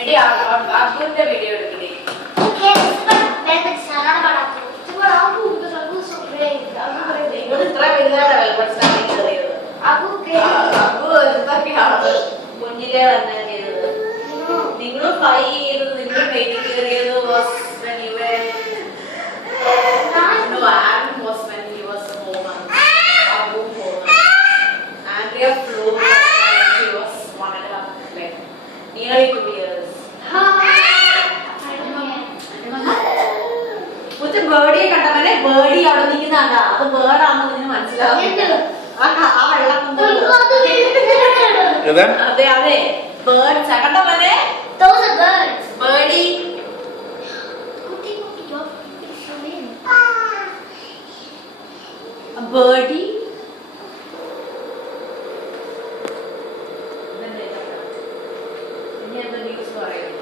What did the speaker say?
എടി അബ്ദുവിന്റെ വീഡിയോ എടുക്കണേ. നിങ്ങൾ ഇത്ര വലുതാണ് വെൽബഡ് സ്റ്റാർട്ടിങ് കയറിയത്. അബു എന്തൊക്കെയാണ് കുഞ്ഞിലെ തന്നെ ചെയ്തത്. നിങ്ങൾ ഫ്ലൈ ചെയ്തത്, നിങ്ങൾ ട്രെയിനിൽ കയറിയത് was when you were no, Aaron was when he was 4 months. Abu 4 months. Andrea flew when she was 1.5, like nearly 2 years. മുറ്റ ബേർഡിയെ കണ്ടവനെ ബേർഡി അവിടെ നിൽക്കുന്നതാ, അത് ബേർഡാണെന്ന് ഇതിന് മനസ്സിലാവുന്നില്ല. ആ വെള്ളം അതെ അതെ ബേർഡ്സ് കണ്ടവനെ ബേർഡി. ബേർഡി ഇനി എന്താ ന്യൂസ് പറയുന്നത്?